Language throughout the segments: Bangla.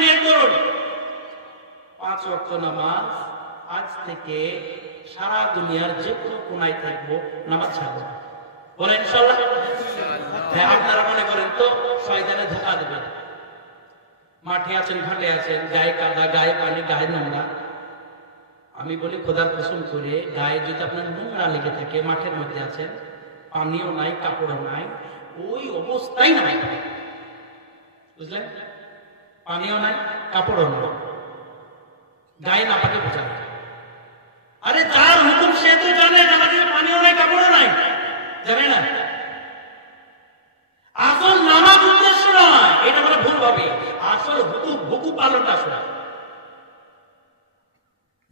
নিয়ে করুন 5 ওয়াক্ত নামাজ আজ থেকে সারা দুনিয়ার যে কোনো কোনায় থাকবো, নামাজ ছাড়বো। বলেন ইনশাআল্লাহ। হ্যাঁ, আপনারা মনে করেন তো শয়তানে ধোঁকা দেবে। মাঠে আছেন, ঘাটে আছেন, গায়ে কাদা, গায়ে পানি, গায়ে নোংরা। আমি বলি খোদার কসম করে, গায়ে যদি আপনার নোংরা লেগে থাকে, মাঠের মধ্যে আছেন, পানিও নাই, কাপড়ও নাই, ওই অবস্থায় নাই, বুঝলেন? পানিও নাই, কাপড়ও নাই, গায়ে না পাকে বোঝা। আরে যার হুকুম সে তো জানে আমাদের পানিও নাই, কাপড়ও নাই, জানে না? আসল নামাজ উদ্দেশ্য নয়, এটা আমরা ভুল ভাবি। আসল হুকুম পালনটা আসলে,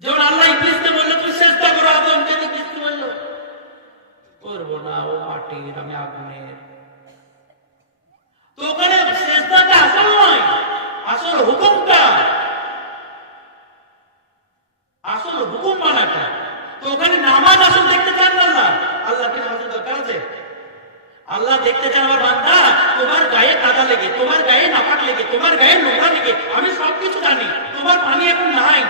যেমন আল্লাহ ইবলিসকে বলল তুই চেষ্টা করো, আদমকে ইবলিস বলল করবো না, ও মাটির, আমি আগুনের। তো ওখানে চেষ্টাটা আসল নয়, আসল হুকুমটা, আসল হুকুম মানাটা। তো ওখানে নামাজ আসল দেখতে চান না, আল্লাহকে নামাজের দরকার আছে? আল্লাহ দেখতে চান আমার বান্দা, তোমার গায়ে কাদা লেগে, তোমার গায়ে নাপাক লেগে, তোমার গায়ে নোংরা লেগে, আমি সবকিছু জানি, তোমার পানি এখন নাই,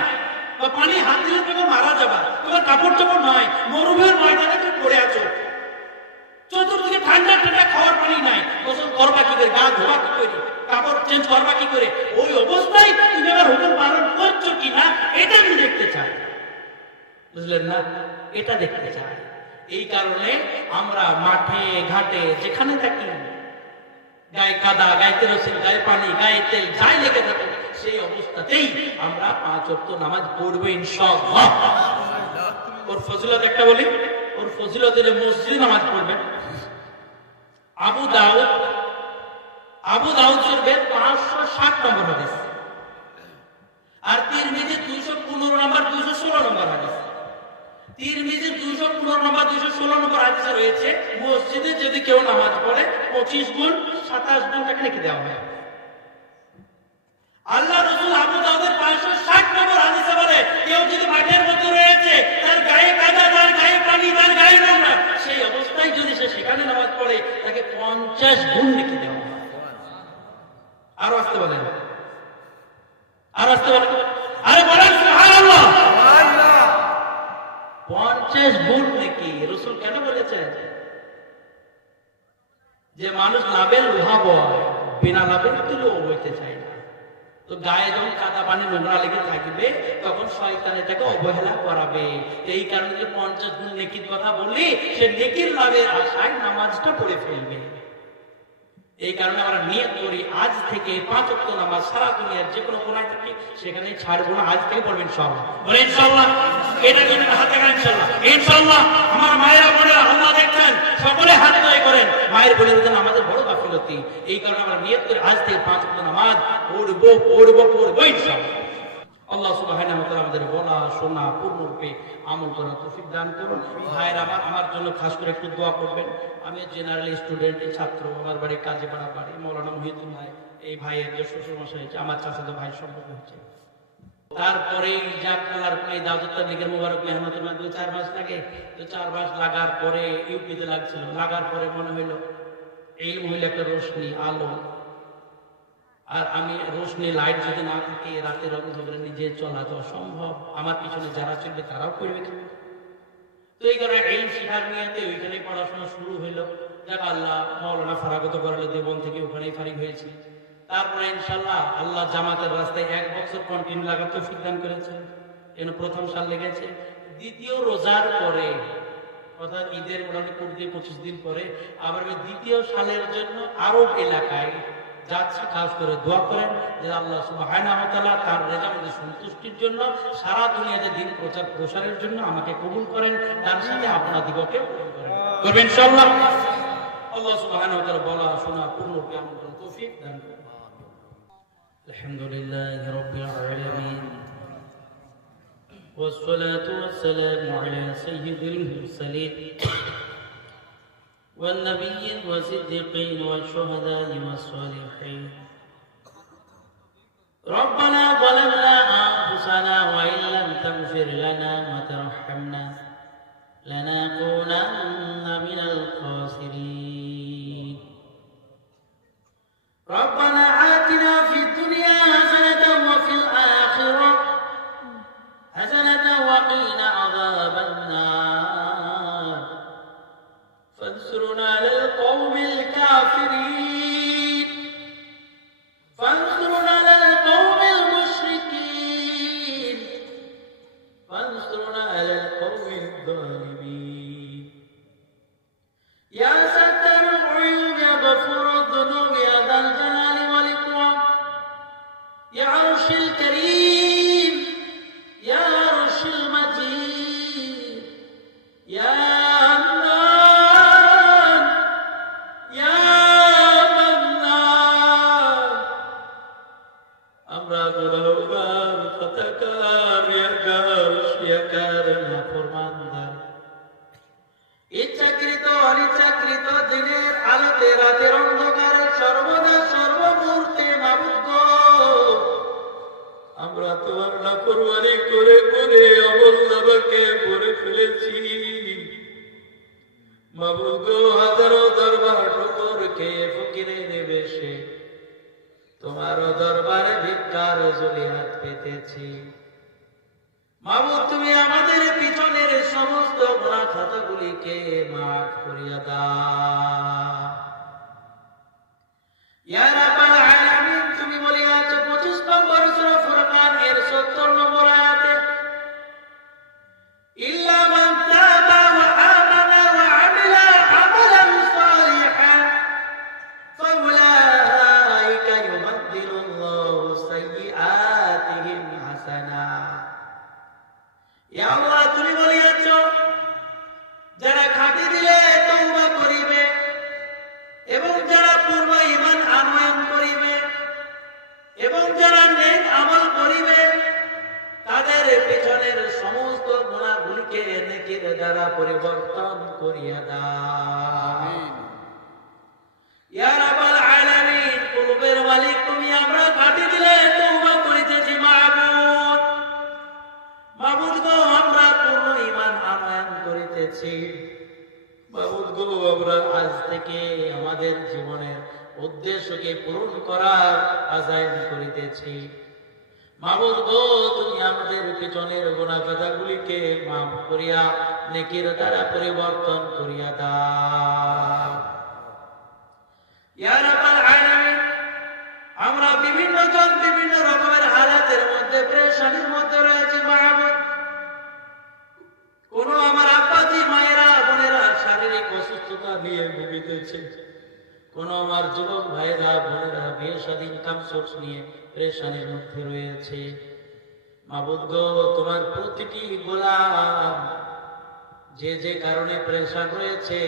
বা পানি হাত দিলে তুমি মারা যাবা, তোমার কাপড় চাপড় নাই, মরুভূমির ময়দানে তুমি পড়ে আছো, চতুর্দিকে ঠান্ডা ঠান্ডা, খাওয়ার পানি নাই, গোসল করবা কি করে, গা ধোয়া কি করে, কাপড় চেঞ্জ করবা কি করে, ওই অবস্থায় তুমি আমার হুকুম পালন করছো কিনা, এটা আমি দেখতে চাই। বুঝলেন না? এটা দেখতে চাই। এই কারণে আমরা মাঠে ঘাটে যেখানে থাকি, গায়ে কাদা, গায়ে কেরোসিন, গায়ে পানি, গায়ে তেল যাই লেগে থাকে, সেই অবস্থাতেই আমরা 5 ওয়াক্ত নামাজ পড়বো ইনশাআল্লাহ। ওর ফজিলত একটা বলি, ওর ফজিলত হলো মসজিদে নামাজ পড়বেন। আবু দাউদ শরীফের 560 নম্বর হাদিস, আর তিরমিজি 215 নম্বর, 216 নম্বর হাদিস। তিরমিজি 215 নম্বর, 216 নম্বর হাদিসে রয়েছে, মসজিদে যদি কেউ নামাজ পড়ে 25 গুণ 27 গুণ তাকে লিখে দেওয়া হয়। আল্লাহ রাসূল আবু দাউদের 560 নম্বর হাদিসে বলে, কেউ যদি মাঠের মধ্যে রয়েছে, তার গায়ে কাদা, তার গায়ে পানি, তার গায়ে নোংরা, সেই অবস্থায় যদি সে সেখানে নামাজ পড়ে, তাকে 50 গুণ লিখে দেওয়া হয়। আরো আসতে বলেন, আরো আসতে বলেন, আরে বলেন সুবহানাল্লাহ। 50 গুণ নাকি রাসূল কেন বলেছেন? যে মানুষ লাভের লোহা বয়, বিনা লাভের তুলো বইতে চায় না। তো গায়ে যখন কাদা পানি নোংরা লেগে থাকবে, তখন শয়তান এটাকে অবহেলা করাবে। এই কারণে 50 গুণ নেকির কথা বললি, সে নেকির লাভের আশায় নামাজটা পড়ে ফেলবে। এই কারণে আমরা নিয়ত করি, আজ থেকে 5 ওয়াক্ত নামাজ সারা দুনিয়ার যে কোনো কোনায় থাকি সেখানে ছাড়বো না, আজ থেকে পড়বেন ইনশাআল্লাহ। বলেন ইনশাআল্লাহ। এটা জন্য হাতে গান ইনশাআল্লাহ, ইনশাআল্লাহ। আমার মায়েরা বোনেরা আল্লাহ দেখছেন, সকলে হাত জয় করেন। মায়ের বোনের জন্য আমাদের বড় গাফিলতি। এই কারণে আমরা নিয়ত করি, আজ থেকে 5 ওয়াক্ত নামাজ পড়বো ইনশাআল্লাহ। আল্লাহ সুবহানাহু ওয়া তাআলা আমাদের বলা শোনা পূর্ণরূপে আমল করার তৌফিক দান করুন। ভাইরা আমার জন্য খাস করে একটু দোয়া করবেন। আমি জেনারেল স্টুডেন্ট, ছাত্র, আমার বাড়ি কাজীপাড়া বাড়ি, মৌলানা মহিউদ্দিন ভাই, এই ভাইয়ের যে শ্বশুর মশাই হয়েছে, আমার চাচাতো ভাই সম্পর্ক হচ্ছে। তারপরে জাকালার এই দাওয়াত তাবলীগের মুবারক মেহনতের মধ্যে 4 মাস লাগে। তো 4 মাস লাগার পরে ইউপিতে লাগছিল, লাগার পরে মনে হইলো এই মহিলা একটা রোশনি, আলো, আর আমি রোশনি লাইট যদি না থাকে, রাতের অন্ধকারে নিজে চলা তো অসম্ভব, আমার পিছনে যারা চলবে তারাও করবে। তো এই কারণে এই শিখার নিয়েতে ওইখানে পড়াশোনা শুরু হইলো। যাক, আল্লাহ মাওলানা ফারাগত করালে দেবন থেকে ওখানেই ফারিগ হয়েছি। তারপরে ইনশাআল্লাহ আল্লাহ জামাতের রাস্তায় 1 বছর কন্টিনিউ লাগার তৌফিক দান করেছেন। এর প্রথম সাল লেগেছে, দ্বিতীয় রোজার পরে, অর্থাৎ ঈদের মোটামুটি 25 দিন পরে আবার ওই দ্বিতীয় সালের জন্য আরব এলাকায় যাচ্ছি। খাস করে দোয়া করেন যে আল্লাহ সুবহানাহু ওয়া তাআলা তার রেজামতে সন্তুষ্টির জন্য সারা দুনিয়াতে দিন প্রচার প্রসারের জন্য আমাকে কবুল করেন, তার সাথে আপনাদিগকে কবুল করেন, করবেন ইনশাআল্লাহ। আল্লাহ সুবহানাহু ওয়া তাআলা বলা শোনা পূর্ণরূপে আমল করার তৌফিক দান করুন। আলহামদুলিল্লাহি রাব্বিল আলামিন والصلاة والسلام على سيد المرسلين والنبيين والصديقين والشهداء والصالحين. ربنا ظلمنا أنفسنا وإن لم تغفر لنا وترحمنا لنكونن من الخاسرين. ربنا آتنا في الدنيا حسنة আমরা গুনাহগার, খাতাকার, রিয়াকার, শিয়াকার, নাফরমানদার। ইচ্ছাকৃত অনিচ্ছাকৃত দিনের আলোতে রাতের অন্ধকারে সর্বদা সর্বমুহূর্তে মাবুদ গো, আমরা তোমার নাফরমানি করে করে আমলনামাকে ভরে ফেলেছি। মাবুদ গো, হাজারো দরবার ঠোকর খেয়ে ফকিরের বেশে তোমার দরবারে ভিক্ষার জলি হাত পেতেছি। মাবুদ, তুমি আমাদের পিছনের সমস্ত গুনাহ খাতাগুলিকে মাফ করিয়া দাও। ইয়া রাব্বাল আলামিন, তুমি বলিয়াছো 25 নম্বর সূরা ফুরকান এর 70 নম্বর আয়াতে, ইল্লা মান তাবা ওয়া আমানা ওয়া আমিলা আমালান সালিহান ফাউলাইকা ইউবাদদিলুল্লাহু সাইয়্যাতিহিম হাসানাত। ইয়া আল্লাহ, তুমি বলিয়াছো যারা খাঁটি দিলে তওবা করিবে এবং যারা পূর্ণ ঈমান আনয়ন করিবে এবং যারা নেক আমল করিবে তাদের পেছনের সমস্ত গুনাহগুলিকে নেকির দ্বারা পরিবর্তন করিয়া দাও। ইয়া রাব্বাল আলামিন, কুলুবের মালিক তুমি, আমরা খাঁটি দিলে তওবা করিতেছি মাবুদ। মাবুদ গো, আমরা পূর্ণ ঈমান আনয়ন করিতেছি। মাবুদ গো, আমরা আজ থেকে আমাদের জীবনের উদ্দেশ্যকে পূরণ করার আযাম করিতেছি। মাবুদ গো, তুমি আমাদের পিছনের গুনাহ খাতাগুলিকে মাফ করিয়া নেকির দ্বারা পরিবর্তন করিয়া দাও। ইয়া রাব্বাল আলামিন, আমরা বিভিন্ন জন বিভিন্ন রকমের হালাতের মধ্যে, পেরেশানির মধ্যে রয়েছে মাবুদ। কোন আমার আব্বাজি মায়েরা বোনেরা শারীরিক অসুস্থতা নিয়ে ভুগিতেছে, কোন আমার যুবক ভাইরা বোনেরা বিয়ে শাদী ইনকাম সোর্স নিয়ে পেরেশানির মধ্যে রয়েছে। মাবুদ গো, তোমার প্রতিটি গোলাম যে যে কারণে পেরেশান রয়েছে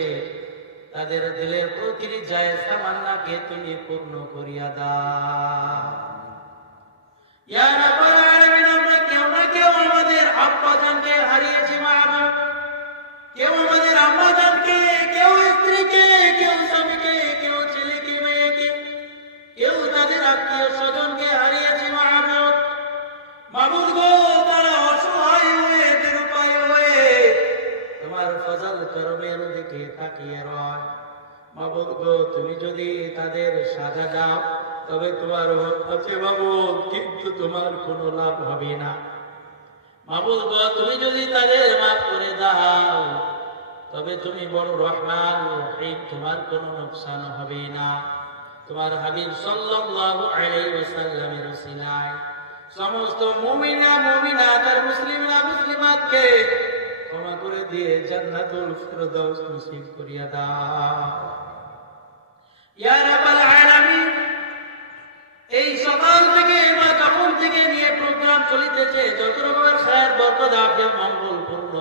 তাদের দিলের প্রতিটি জায়েজ তামান্নাকে তুমি পূর্ণ করিয়া দাও। ইয়া রাব্বাল আলামিন, আমরা কেউ না কেউ আমাদের আব্বাজানকে হারিয়েছি মাবুদ। কেউ আমাদের আম্মাজানকে, কেউ স্ত্রীকে, কেউ স্বামীকে, কেউ ছেলেকে, মেয়েকে, কেউ তাদের আত্মীয় স্বজনকে হারিয়েছি মাবুদ। মাবুদ গো, তারা অসহায় হয়ে নিরুপায় হয়ে তোমার ফজল করমের দিকে তাকিয়ে রয়। মাবুদ গো, তুমি যদি তাদের সাজা দাও তবে তোমার আছে মাবুদ, কিন্তু তোমার কোনো লাভ হবে না। মাবুদ গো, তুমি যদি তাদের মাফ করে দাও তবে তুমি বড় রহমান রহিম, তোমার কোনো নোকসান হবে না। তোমার হাবিব সাল্লাল্লাহু আলাইহি ওয়াসাল্লামের ওসিলায় সমস্ত মুমিনা মুমিনাত আর মুসলিমা মুসলিমাতকে ক্ষমা করে দিয়ে জান্নাতুল ফিরদাউস নসিব করিয়া দাও। ইয়া রাব্বাল আলামিন, এই সকাল থেকে বা তখন থেকে নিয়ে প্রোগ্রাম চলিতেছে, যত রকমের খায়ের বরকত আফিয়ত মঙ্গলপূর্ণ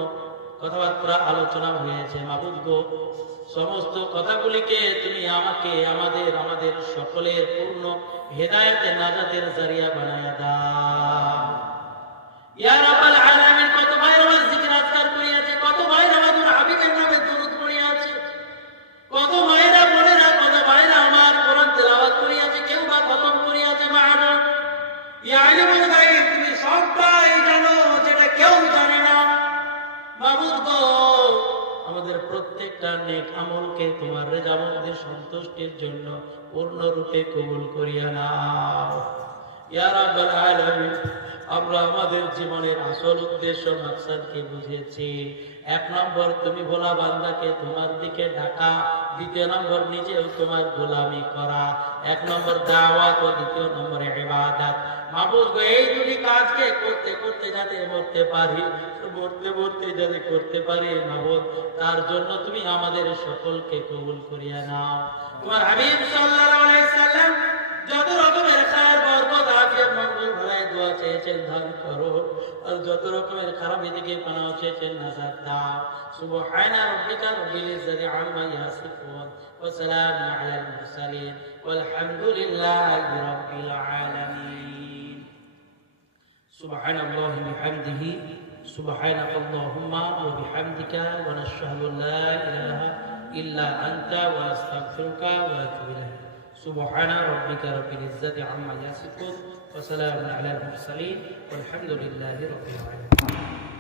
কথাবার্তা আলোচনা হয়েছে মাবুদ গো, সমস্ত কথাগুলিকে তুমি আমাকে, আমাদের সকলের পূর্ণ হেদায়েতের নাজাতের জারিয়া বানায়া দাও। ইয়া রাব্বাল আলামিন, কত ভাই আমার জিকির আজকার করিয়াছে, কত ভাই আমাদের হাবিবের নামে দরুদ পড়িয়াছে, কত ভাইরা বোনেরা, কত ভাইরা আমার কোরআন তেলাওয়াত করিয়াছে, কেউ বা খতম করিয়াছে মাবুদ। ইয়া আলিমুল গায়ব, তুমি সবটাই জানো যেটা কেউ জানে না। মাবুদ গো, আমাদের প্রত্যেকটা নেক আমলকে তোমার রেজামন্দের সন্তুষ্টির জন্য পূর্ণরূপে কবুল করিয়া নাও। ইয়া রাব্বাল আলামিন, আমরা আমাদের জীবনের আসল উদ্দেশ্য মাকসাদকে বুঝেছি। 1 নম্বর, তুমি ভোলা বান্দাকে তোমার দিকে ডাকা। 2 নম্বর, নিজেও তোমার গোলামি করা। 1 নম্বর দাওয়াত ও 2 নম্বরে ইবাদত। মাবুদ গো, এই দুটি কাজকে করতে করতে যাতে মরতে পারি, মরতে যাতে করতে পারি মাবুদ, তার জন্য তুমি আমাদের সকলকে কবুল করিয়া নাও। তোমার হাবিব সাল্লাল্লাহু আলাইহি সাল্লাম যত রকমের খায়ের বরকত আফিয়ত মঙ্গল ভরায় দোয়া চেয়েছেন দান করো, আর যত রকমের খারাপ দিকে পানাও চেয়েছেন নাজাত দাও। সুবহানা রাব্বিকা রাব্বিল ইজ্জাতি আম্মা ইয়াসিফুন ওয়া সালামুন আলাল মুরসালিন ওয়াল হামদুলিল্লাহি রাব্বিল আলামিন। সুবহানাল্লাহি বিহামদিহি সুবহানাকাল্লাহুম্মা ওয়া বিহামদিকা ওয়া নাশহাদু লা ইলাহা ইল্লা আনতা ওয়া নাস্তাগফিরুকা ওয়া নাতুবু ইলাইক সুবহানা রাব্বিকা রাব্বিল ইজ্জাতি আম্মা ইয়াসিফুন ওয়া সালামুন আলাল মুরসালিন ওয়ালহামদুলিল্লাহি রাব্বিল আলামিন।